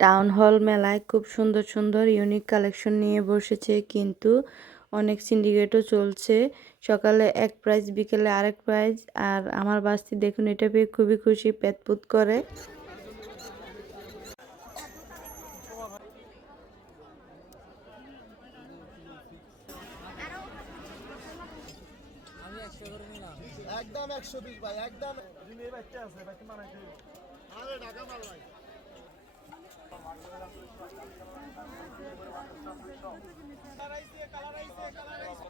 Town hall মেলায় খুব সুন্দর সুন্দর ইউনিক কালেকশন নিয়ে বসেছে, কিন্তু অনেক সিন্ডিকেটও চলছে। সকালে এক প্রাইজ বিকেলে আরেক প্রাইজ আর আমার বাস্তি দেখুন, এটা পেয়ে খুবই খুশি পেতপুত করে। একদম একশো বিশ ভাই, একদম। আরে, ঢাকা কালার আইছে কালার আইছে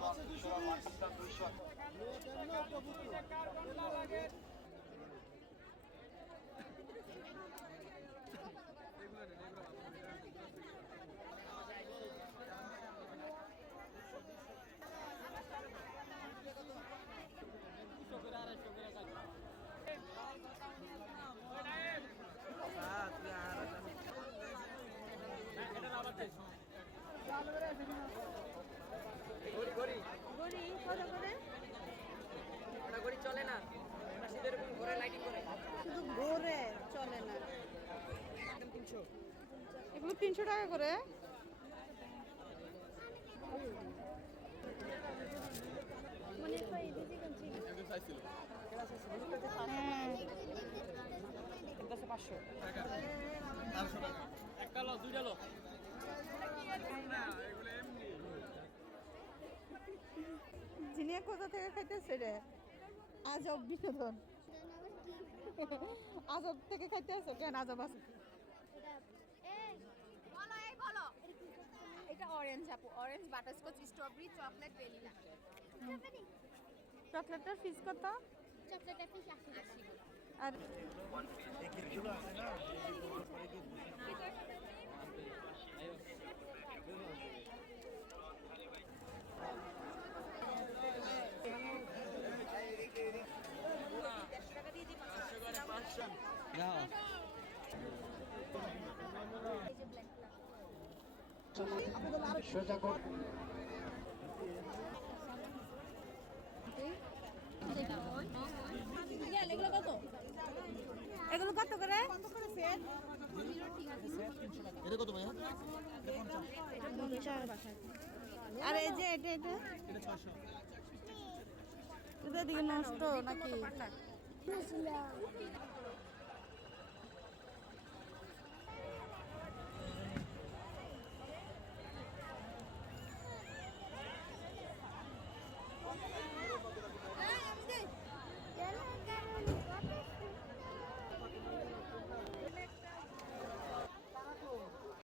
তিনশো টাকা করে? হ্যাঁ। জিনিয়া কোথা থেকে খাইতেছে রে? আজব বিনোদন। আজব থেকে খাইতে আছে? কেন আজব আছে? বলো। এটা অরেঞ্জ আপু orange butterscotch strawberry chocolate vanilla চকলেটটার ফিস কত? চকলেট পিস আশি আর এগুলো কত এগুলো কত করে? কত এটা কত ভাইয়া? আর এই যে এটা এটা? এটা দিকে নষ্ট নাকি?